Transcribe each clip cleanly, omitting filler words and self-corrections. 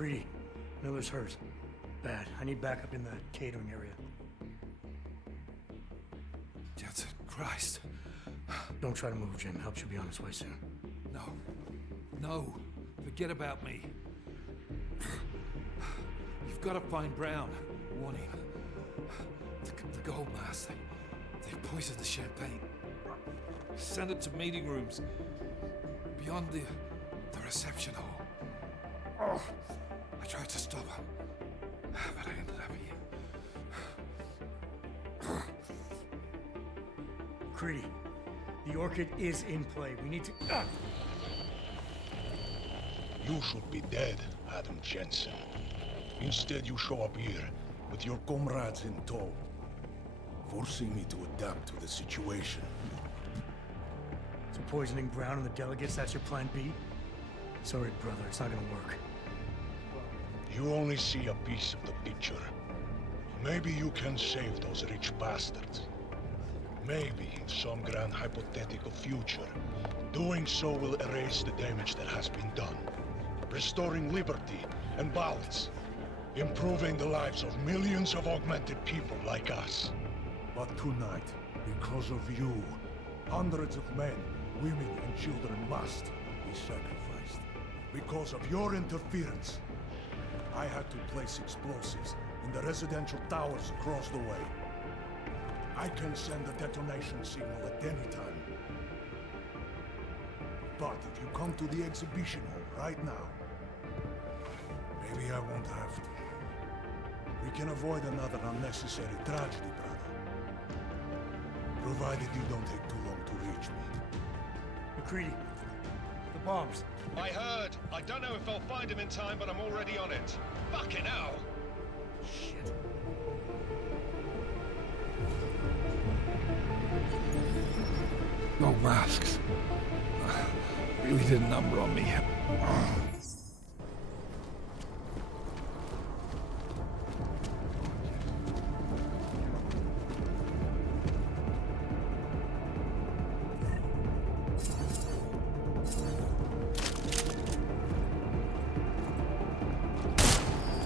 Creedy, Miller's hurt. Bad. I need backup in the catering area. Jesus Christ. Don't try to move, Jim. Help should be on its way soon. No. No. Forget about me. You've got to find Brown. Warn him. The gold mask. They poisoned the champagne. Send it to meeting rooms. Beyond the reception hall. Oh, I tried to stop him. But I ended up here. Creedy, the Orchid is in play. We need to... You should be dead, Adam Jensen. Instead, you show up here with your comrades in tow, forcing me to adapt to the situation. So poisoning Brown and the delegates, that's your plan B? Sorry, brother, it's not gonna work. You only see a piece of the picture. Maybe you can save those rich bastards. Maybe in some grand hypothetical future, doing so will erase the damage that has been done, restoring liberty and balance, improving the lives of millions of augmented people like us. But tonight, because of you, hundreds of men, women, and children must be sacrificed. Because of your interference, I had to place explosives in the residential towers across the way. I can send a detonation signal at any time. But if you come to the exhibition hall right now, maybe I won't have to. We can avoid another unnecessary tragedy, brother. Provided you don't take too long to reach me. McCready, the bombs. I heard. I don't know if I'll find him in time, but I'm already on it. Fucking hell! Shit. No masks. Really did a number on me.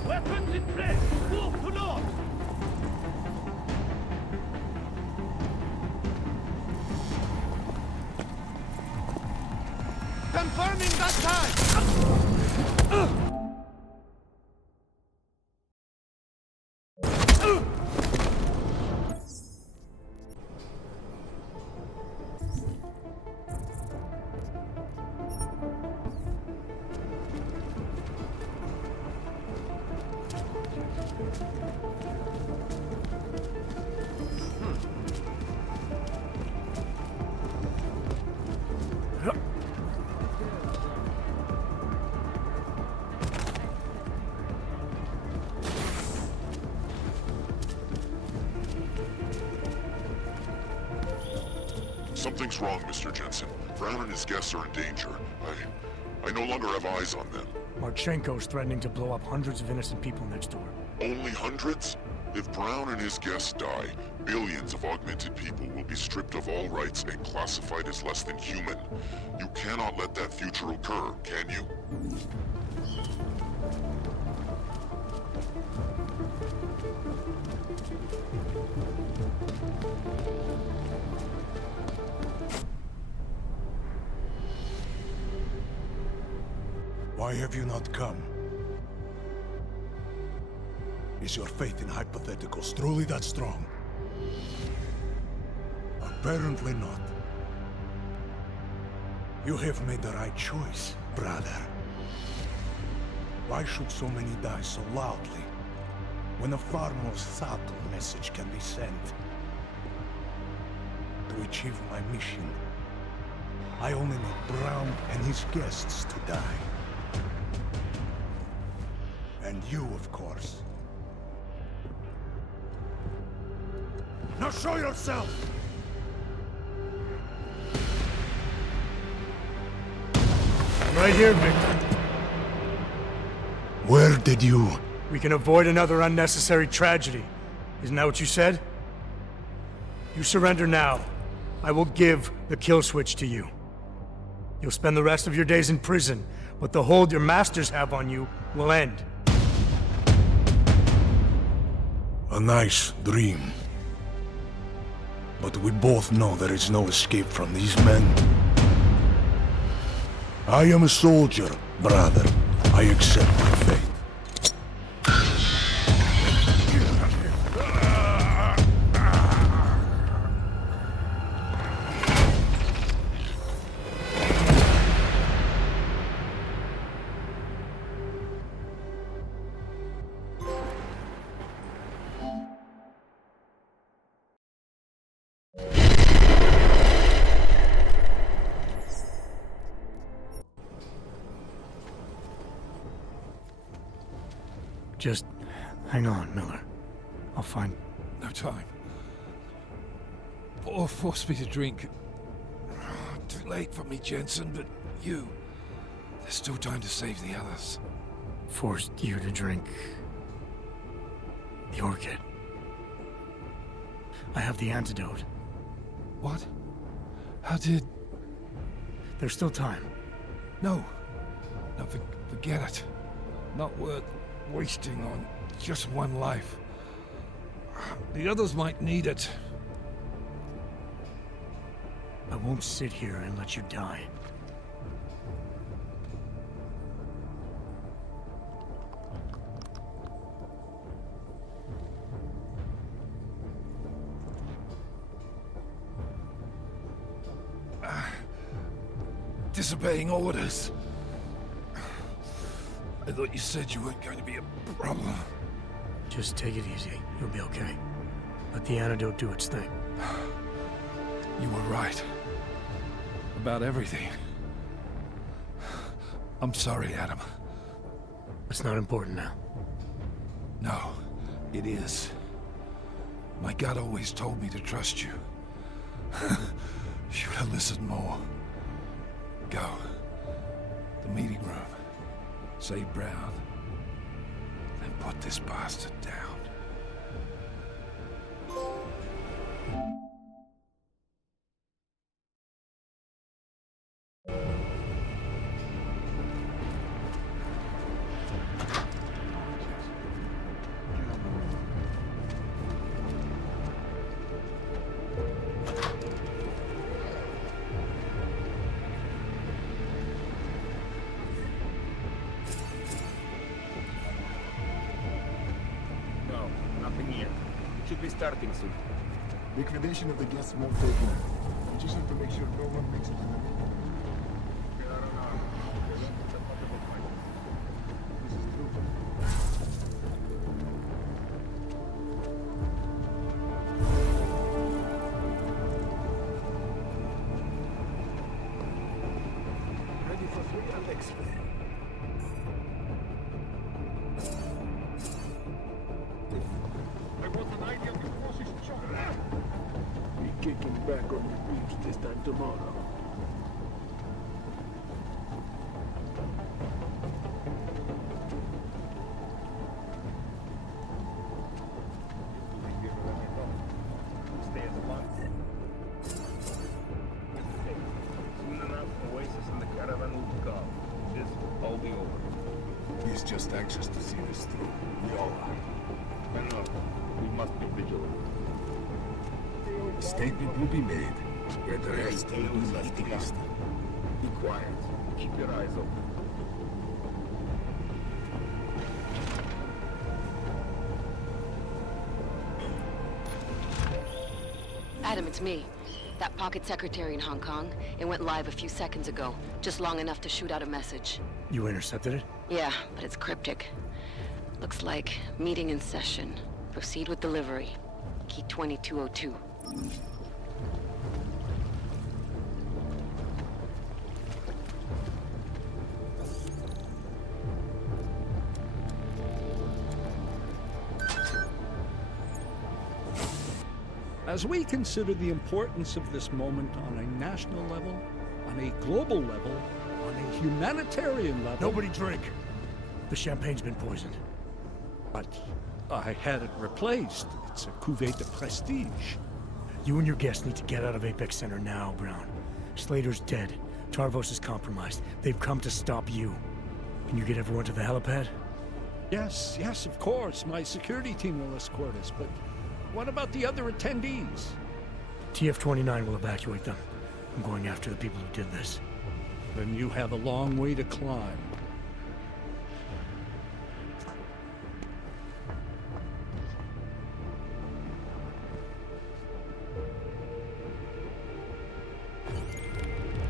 Weapons in place! Move to north! Confirming that time! Something's wrong, Mr. Jensen. Brown and his guests are in danger. I no longer have eyes on them. Marchenko's threatening to blow up hundreds of innocent people next door. Only hundreds? If Brown and his guests die, billions of augmented people will be stripped of all rights and classified as less than human. You cannot let that future occur, can you? Why have you not come? Is your faith in hypotheticals truly that strong? Apparently not. You have made the right choice, brother. Why should so many die so loudly, when a far more subtle message can be sent? To achieve my mission, I only need Brown and his guests to die. And you, of course. Now show yourself! Right here, Victor. Where did you... We can avoid another unnecessary tragedy. Isn't that what you said? You surrender now. I will give the kill switch to you. You'll spend the rest of your days in prison, but the hold your masters have on you will end. A nice dream. But we both know there is no escape from these men. I am a soldier, brother. I accept my fate. Just hang on, Miller. I'll find... No time. Or force me to drink. Too late for me, Jensen, but you... There's still time to save the others. Forced you to drink... the orchid. I have the antidote. What? How did... There's still time. No. No, forget it. Not worth wasting on just one life. The others might need it. I won't sit here and let you die. Disobeying orders. I thought you said you weren't going to be a problem. Just take it easy. You'll be okay. Let the antidote do its thing. You were right. About everything. I'm sorry, Adam. It's not important now. No, it is. My gut always told me to trust you. Should have listened more. Go. The meeting room. Save Brown. Then put this bastard down. Starting soon. Liquidation of the guests won't take long. We just have to make sure no one makes it to the meeting. This is ready for 3 Alex. Kicking back on the beach this time tomorrow. Stay as long. Soon enough, Oasis and the caravan will come. This will all be over. He's just anxious to see this through. We all are. I know. We must be vigilant. A statement will be made, where the rest will be left to listen. Be quiet. Keep your eyes open. Adam, it's me. That pocket secretary in Hong Kong. It went live a few seconds ago. Just long enough to shoot out a message. You intercepted it? Yeah, but it's cryptic. Looks like meeting in session. Proceed with delivery. Key 2202. As we consider the importance of this moment on a national level, on a global level, on a humanitarian level... Nobody drink! The champagne's been poisoned. But I had it replaced. It's a cuvée de prestige. You and your guests need to get out of Apex Center now, Brown. Slater's dead. Tarvos is compromised. They've come to stop you. Can you get everyone to the helipad? Yes, yes, of course. My security team will escort us, but what about the other attendees? TF-29 will evacuate them. I'm going after the people who did this. Then you have a long way to climb.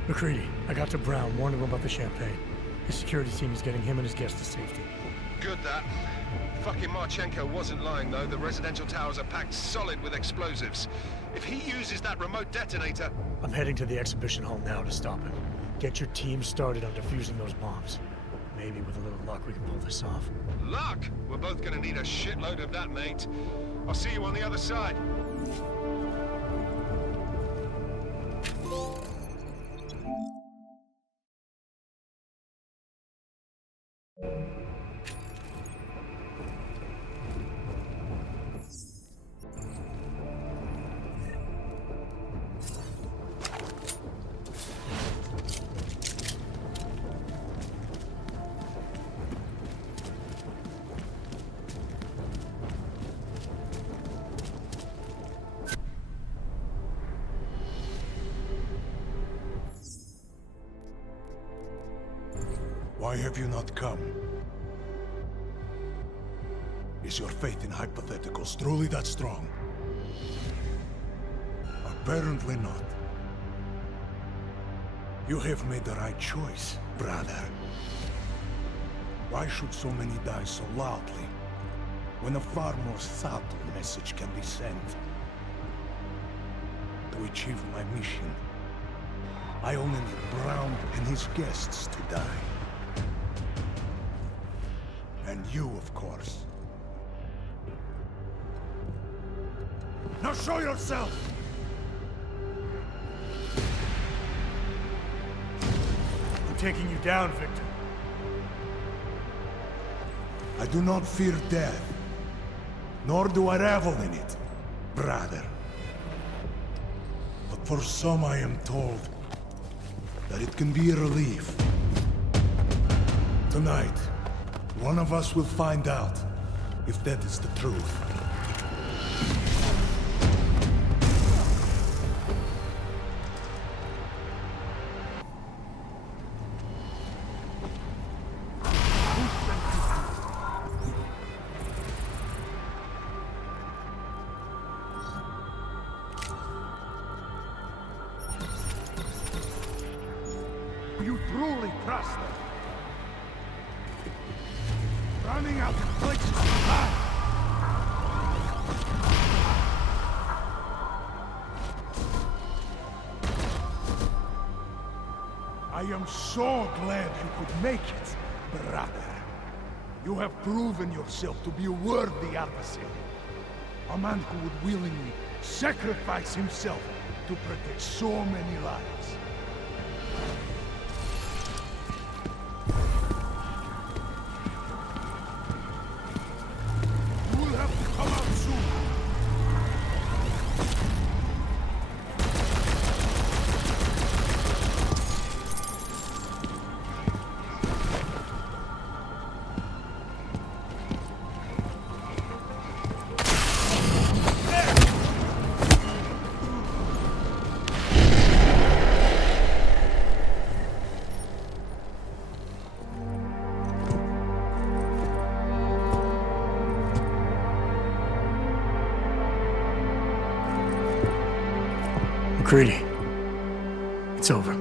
McCready, I got to Brown, warned him about the champagne. His security team is getting him and his guests to safety. Good that. Fucking Marchenko wasn't lying though. The residential towers are packed solid with explosives. If he uses that remote detonator... I'm heading to the exhibition hall now to stop him. Get your team started on defusing those bombs. Maybe with a little luck we can pull this off. Luck? We're both gonna need a shitload of that, mate. I'll see you on the other side. Why have you not come? Is your faith in hypotheticals truly that strong? Apparently not. You have made the right choice, brother. Why should so many die so loudly, when a far more subtle message can be sent? To achieve my mission, I only need Brown and his guests to die. And you, of course. Now show yourself! I'm taking you down, Victor. I do not fear death, nor do I revel in it, brother. But for some I am told that it can be a relief. Tonight, one of us will find out if that is the truth. You truly trust them. Running out of places to hide. I am so glad you could make it, brother. You have proven yourself to be a worthy adversary. A man who would willingly sacrifice himself to protect so many lives. You will have to come out soon. McCready, it's over.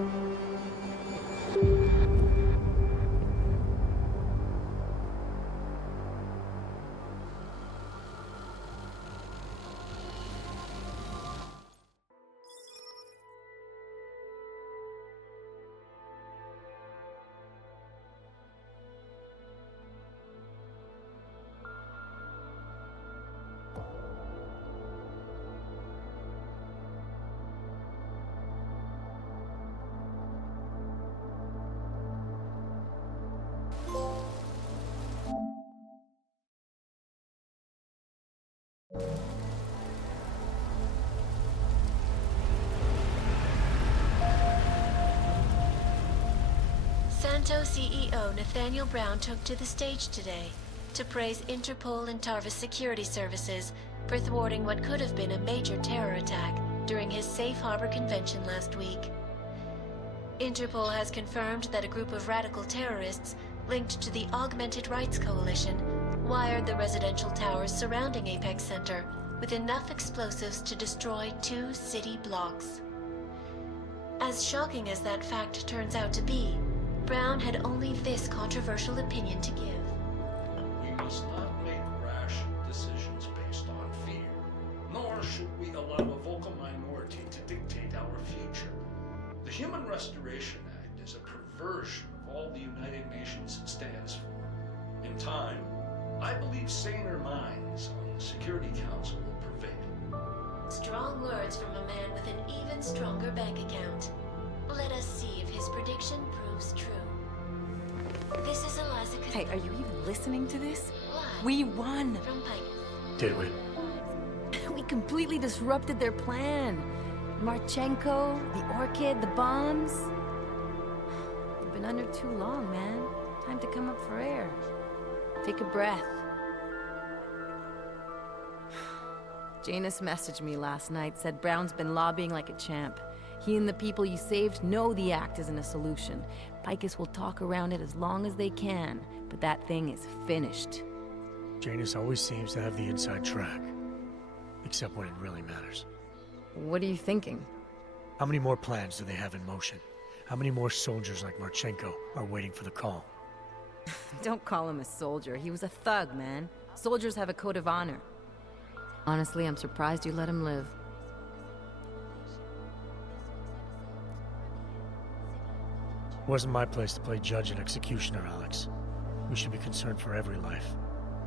Memento CEO Nathaniel Brown took to the stage today to praise Interpol and Tarvis security services for thwarting what could have been a major terror attack during his safe harbor convention last week. Interpol has confirmed that a group of radical terrorists linked to the Augmented Rights Coalition wired the residential towers surrounding Apex Center with enough explosives to destroy 2 city blocks. As shocking as that fact turns out to be, Brown had only this controversial opinion to give. We must not make rash decisions based on fear, nor should we allow a vocal minority to dictate our future. The Human Restoration Act is a perversion of all the United Nations stands for. In time, I believe saner minds on the Security Council will prevail. Strong words from a man with an even stronger bank account. Let us see if his prediction proves true. This is Eliza. Hey, are you even listening to this? Live We won! from Pacifist. Did we? We completely disrupted their plan. Marchenko, the Orchid, the bombs. You've been under too long, man. Time to come up for air. Take a breath. Janus messaged me last night, said Brown's been lobbying like a champ. He and the people you saved know the act isn't a solution. Picus will talk around it as long as they can, but that thing is finished. Janus always seems to have the inside track. Except when it really matters. What are you thinking? How many more plans do they have in motion? How many more soldiers like Marchenko are waiting for the call? Don't call him a soldier. He was a thug, man. Soldiers have a code of honor. Honestly, I'm surprised you let him live. Wasn't my place to play judge and executioner, Alex. We should be concerned for every life,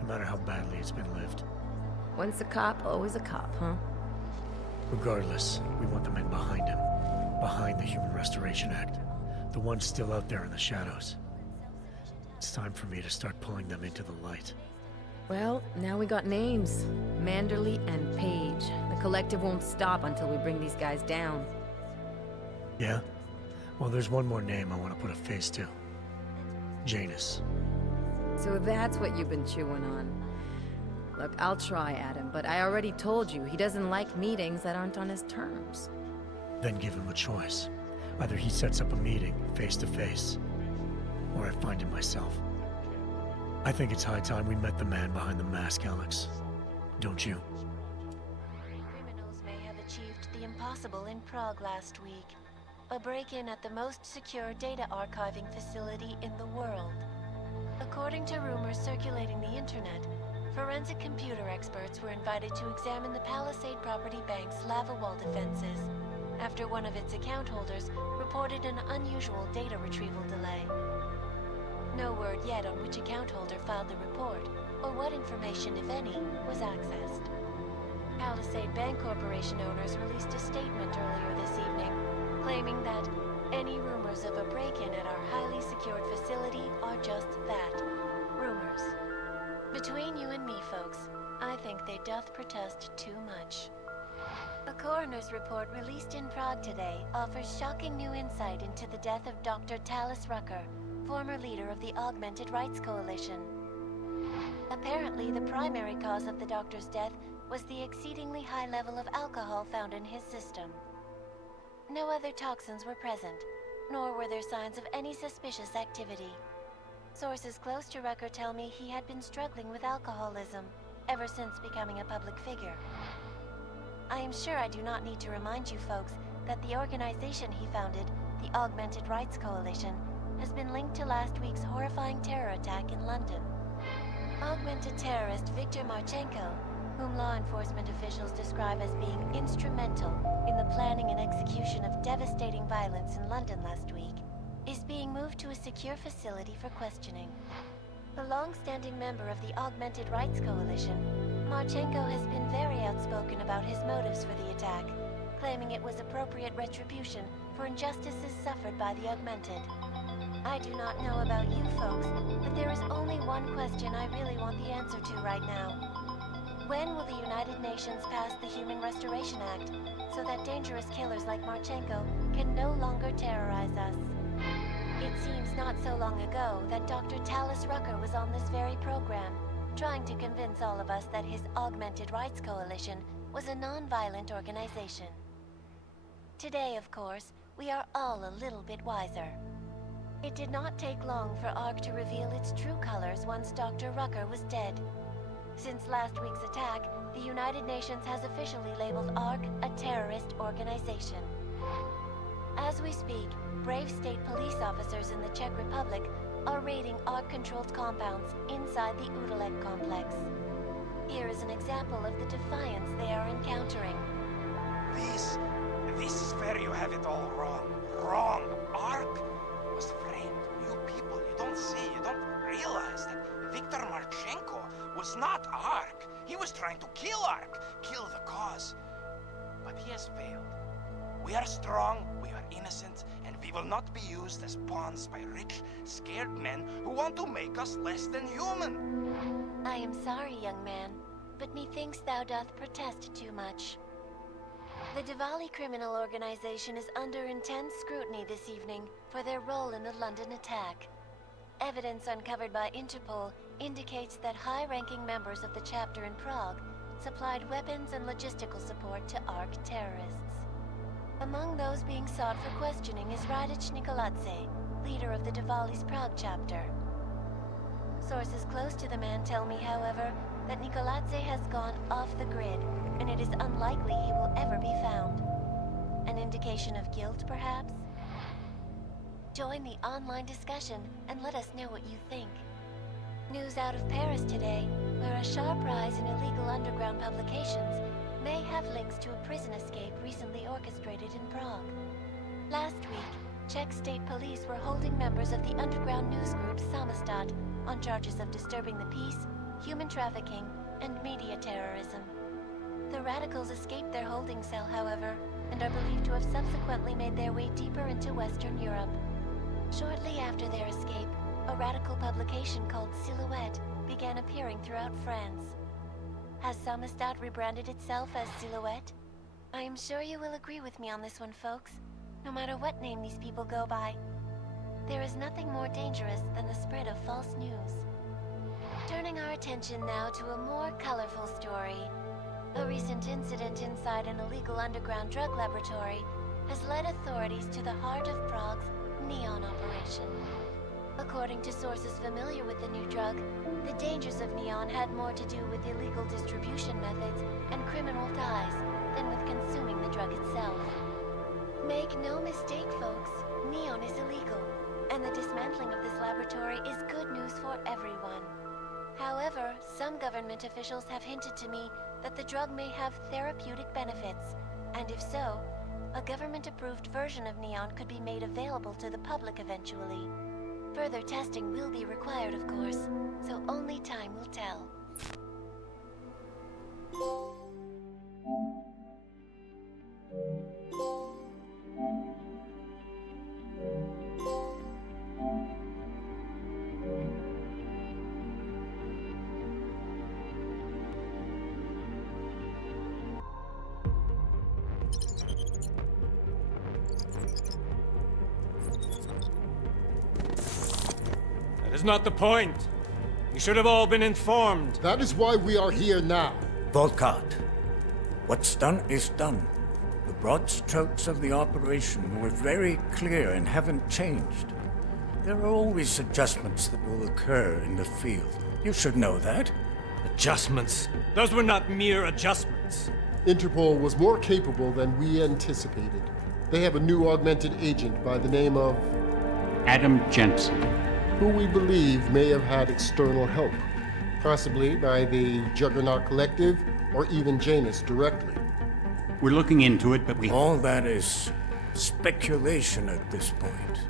no matter how badly it's been lived. Once a cop, always a cop, huh? Regardless, we want the men behind him. Behind the Human Restoration Act. The ones still out there in the shadows. It's time for me to start pulling them into the light. Well, now we got names. Manderley and Page. The collective won't stop until we bring these guys down. Yeah? Well, there's one more name I want to put a face to. Janus. So that's what you've been chewing on. Look, I'll try, Adam, but I already told you he doesn't like meetings that aren't on his terms. Then give him a choice. Either he sets up a meeting, face to face, or I find him myself. I think it's high time we met the man behind the mask, Alex. Don't you? Criminals may have achieved the impossible in Prague last week. A break-in at the most secure data archiving facility in the world. According to rumors circulating the internet, forensic computer experts were invited to examine the Palisade Property Bank's lava wall defenses after one of its account holders reported an unusual data retrieval delay. No word yet on which account holder filed the report, or what information, if any, was accessed. Palisade Bank Corporation owners released a statement earlier this evening, claiming that any rumors of a break-in at our highly secured facility are just that, rumors. Between you and me, folks, I think they doth protest too much. A coroner's report released in Prague today offers shocking new insight into the death of Dr. Talis Rucker, former leader of the Augmented Rights Coalition. Apparently, the primary cause of the doctor's death was the exceedingly high level of alcohol found in his system. No other toxins were present, nor were there signs of any suspicious activity. Sources close to Rucker tell me he had been struggling with alcoholism ever since becoming a public figure. I am sure I do not need to remind you folks that the organization he founded, the Augmented Rights Coalition, has been linked to last week's horrifying terror attack in London. Augmented terrorist Viktor Marchenko, whom law enforcement officials describe as being instrumental in the planning and execution of devastating violence in London last week, is being moved to a secure facility for questioning. A long-standing member of the Augmented Rights Coalition, Marchenko has been very outspoken about his motives for the attack, claiming it was appropriate retribution for injustices suffered by the Augmented. I do not know about you folks, but there is only one question I really want the answer to right now. When will the United Nations pass the Human Restoration Act so that dangerous killers like Marchenko can no longer terrorize us? It seems not so long ago that Dr. Tallis Rucker was on this very program, trying to convince all of us that his Augmented Rights Coalition was a non-violent organization. Today, of course, we are all a little bit wiser. It did not take long for ARC to reveal its true colors once Dr. Rucker was dead. Since last week's attack, the United Nations has officially labeled ARC a terrorist organization. As we speak, brave state police officers in the Czech Republic are raiding ARC-controlled compounds inside the Udalek complex. Here is an example of the defiance they are encountering. This is where you have it all wrong. Wrong. ARC was framed. You people, you don't see, you don't realize that Viktor Marchenko was not ARC. He was trying to kill ARC, kill the cause. But he has failed. We are strong, we are innocent, and we will not be used as pawns by rich, scared men who want to make us less than human. I am sorry, young man, but methinks thou doth protest too much. The Diwali criminal organization is under intense scrutiny this evening for their role in the London attack. Evidence uncovered by Interpol indicates that high-ranking members of the chapter in Prague supplied weapons and logistical support to ARC terrorists. Among those being sought for questioning is Radic Nikoladze, leader of the Diwali's Prague chapter. Sources close to the man tell me, however, that Nikoladze has gone off the grid, and it is unlikely he will ever be found. An indication of guilt, perhaps? Join the online discussion and let us know what you think. News out of Paris today, where a sharp rise in illegal underground publications may have links to a prison escape recently orchestrated in Prague. Last week, Czech state police were holding members of the underground news group Samostat on charges of disturbing the peace, human trafficking, and media terrorism. The radicals escaped their holding cell, however, and are believed to have subsequently made their way deeper into Western Europe. Shortly after their escape, a radical publication called Silhouette began appearing throughout France. Has Samostat rebranded itself as Silhouette? I am sure you will agree with me on this one, folks, no matter what name these people go by. There is nothing more dangerous than the spread of false news. Turning our attention now to a more colorful story. A recent incident inside an illegal underground drug laboratory has led authorities to the heart of Prague's Neon operation. According to sources familiar with the new drug, the dangers of Neon had more to do with illegal distribution methods and criminal ties than with consuming the drug itself. Make no mistake, folks, Neon is illegal, and the dismantling of this laboratory is good news for everyone. However, some government officials have hinted to me that the drug may have therapeutic benefits, and if so, a government-approved version of Neon could be made available to the public eventually. Further testing will be required, of course, so only time will tell. That is not the point. You should have all been informed. That is why we are here now. Volkart, what's done is done. The broad strokes of the operation were very clear and haven't changed. There are always adjustments that will occur in the field. You should know that. Adjustments? Those were not mere adjustments. Interpol was more capable than we anticipated. They have a new augmented agent by the name of... Adam Jensen, who we believe may have had external help, possibly by the Juggernaut Collective or even Janus directly. We're looking into it, but all that is speculation at this point.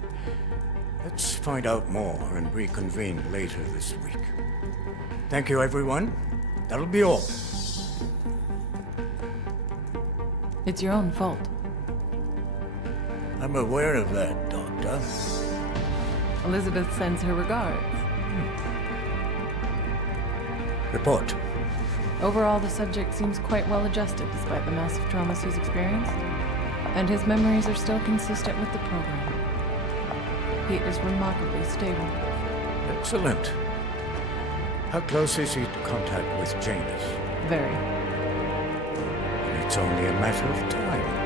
Let's find out more and reconvene later this week. Thank you, everyone. That'll be all. It's your own fault. I'm aware of that, Doctor. Elizabeth sends her regards. Report. Overall, the subject seems quite well adjusted despite the massive traumas he's experienced, and his memories are still consistent with the program. He is remarkably stable. Excellent. How close is he to contact with Janus? Very. And it's only a matter of time.